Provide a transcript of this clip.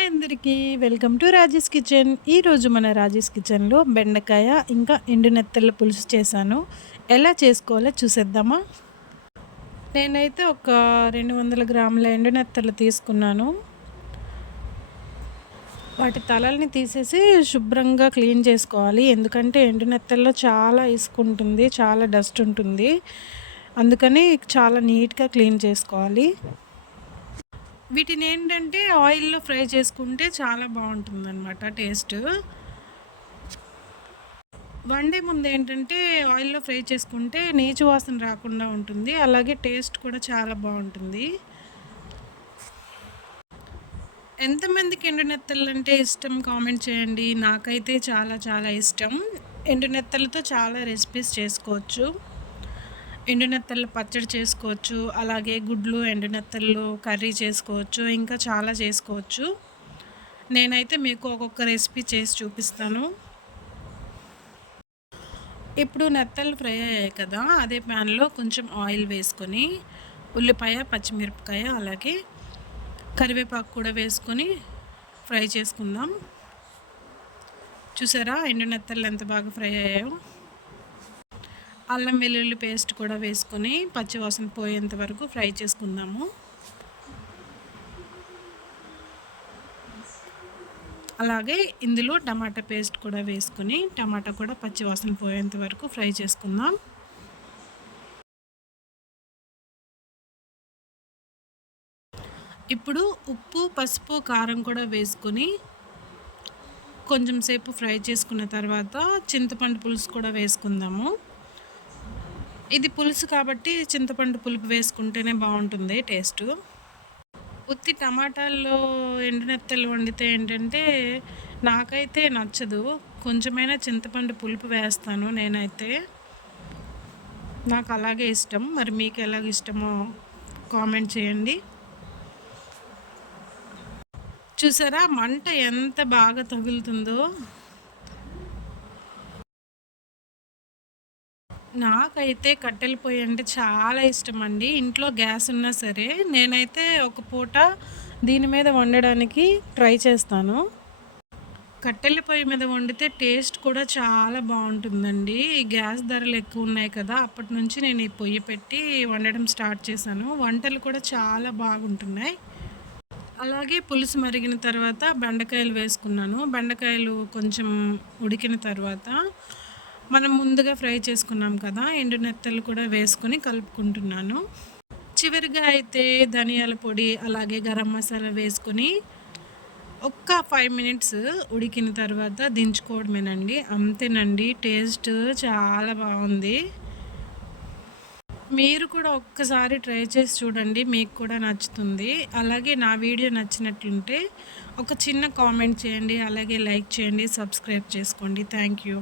Hi అందరికీ welcome to Rajesh kitchen. ఈరోజు మన రాజేష్ కిచెన్లో బెండకాయ ఇంకా ఎండు నెత్తళ్ళ పులుసు చేశాను. ఎలా చేసుకోవాలో చూసేద్దామా. నేనైతే ఒక 200 గ్రాముల ఎండు నెత్తళ్ళు తీసుకున్నాను. వాటి తలల్ని తీసేసి శుభ్రంగా క్లీన్ చేసుకోవాలి. ఎందుకంటే ఎండు నెత్తల్లో చాలా ఇసుక ఉంటుంది, చాలా డస్ట్ ఉంటుంది. అందుకని చాలా నీట్గా క్లీన్ చేసుకోవాలి. వీటిని ఏంటంటే ఆయిల్‌లో ఫ్రై చేసుకుంటే చాలా బావుంటుందనమాట టేస్ట్. వండే ముందు ఏంటంటే ఆయిల్‌లో ఫ్రై చేసుకుంటే నీచు వాసన రాకుండా ఉంటుంది. అలాగే టేస్ట్ కూడా చాలా బావుంటుంది. ఎంతమందికి ఎండు నెత్తళ్ళంటే ఇష్టం కామెంట్ చేయండి. నాకైతే చాలా చాలా ఇష్టం. ఎండు నెత్తళ్ళతో చాలా రెసిపీస్ చేసుకోవచ్చు. ఎండునెత్తళ్ళు పచ్చడి చేసుకోవచ్చు. అలాగే గుడ్లు, ఎండునెత్తళ్ళు కర్రీ చేసుకోవచ్చు. ఇంకా చాలా చేసుకోవచ్చు. నేనైతే మీకు ఒక్కొక్క రెసిపీ చేసి చూపిస్తాను. ఇప్పుడు నెత్తళ్ళు ఫ్రై అయ్యాయి కదా, అదే ప్యాన్లో కొంచెం ఆయిల్ వేసుకొని ఉల్లిపాయ, పచ్చిమిరపకాయ అలాగే కరివేపాకు కూడా వేసుకొని ఫ్రై చేసుకుందాం. చూసారా ఎండునెత్తళ్ళు ఎంత బాగా ఫ్రై అయ్యాయో. అల్లం వెల్లుల్లి పేస్ట్ కూడా వేసుకొని పచ్చివాసన పోయేంత వరకు ఫ్రై చేసుకుందాము. అలాగే ఇందులో టమాటా పేస్ట్ కూడా వేసుకొని టమాటా కూడా పచ్చివాసన పోయేంత వరకు ఫ్రై చేసుకుందాం. ఇప్పుడు ఉప్పు, పసుపు, కారం కూడా వేసుకొని కొంచెం సేపు ఫ్రై చేసుకున్న తర్వాత చింతపండు పులుసు కూడా వేసుకుందాము. ఇది పులుసు కాబట్టి చింతపండు పులుపు వేసుకుంటేనే బాగుంటుంది టేస్టు. ఉత్తి టమాటాల్లో ఎండునెత్తలు వండితే ఏంటంటే నాకైతే నచ్చదు. కొంచెమైనా చింతపండు పులుపు వేస్తాను నేనైతే. నాకు అలాగే ఇష్టం. మరి మీకు ఎలాగ ఇష్టమో కామెంట్ చేయండి. చూసారా మంట ఎంత బాగా తగులుతుందో. నాకైతే కట్టెల పొయ్యి అంటే చాలా ఇష్టం అండి. ఇంట్లో గ్యాస్ ఉన్నా సరే నేనైతే ఒక పూట దీని మీద వండడానికి ట్రై చేస్తాను. కట్టెల పొయ్యి మీద వండితే టేస్ట్ కూడా చాలా బాగుంటుందండి. ఈ గ్యాస్ ధరలు ఎక్కువ ఉన్నాయి కదా, అప్పటి నుంచి నేను ఈ పొయ్యి పెట్టి వండడం స్టార్ట్ చేశాను. వంటలు కూడా చాలా బాగుంటున్నాయి. అలాగే పులుసు మరిగిన తర్వాత బెండకాయలు వేసుకున్నాను. బెండకాయలు కొంచెం ఉడికిన తర్వాత మనం ముందుగా ఫ్రై చేసుకున్నాం కదా, ఎండు నెత్తలు కూడా వేసుకొని కలుపుకుంటున్నాను. చివరిగా అయితే ధనియాల పొడి అలాగే గరం మసాలా వేసుకొని ఒక్క 5 మినిట్స్ ఉడికిన తర్వాత దించుకోవడమేనండి. అంతేనండి, టేస్ట్ చాలా బాగుంది. మీరు కూడా ఒక్కసారి ట్రై చేసి చూడండి, మీకు కూడా నచ్చుతుంది. అలాగే నా వీడియో నచ్చినట్లుంటే ఒక చిన్న కామెంట్ చేయండి, అలాగే లైక్ చేయండి, సబ్స్క్రైబ్ చేసుకోండి. Thank you.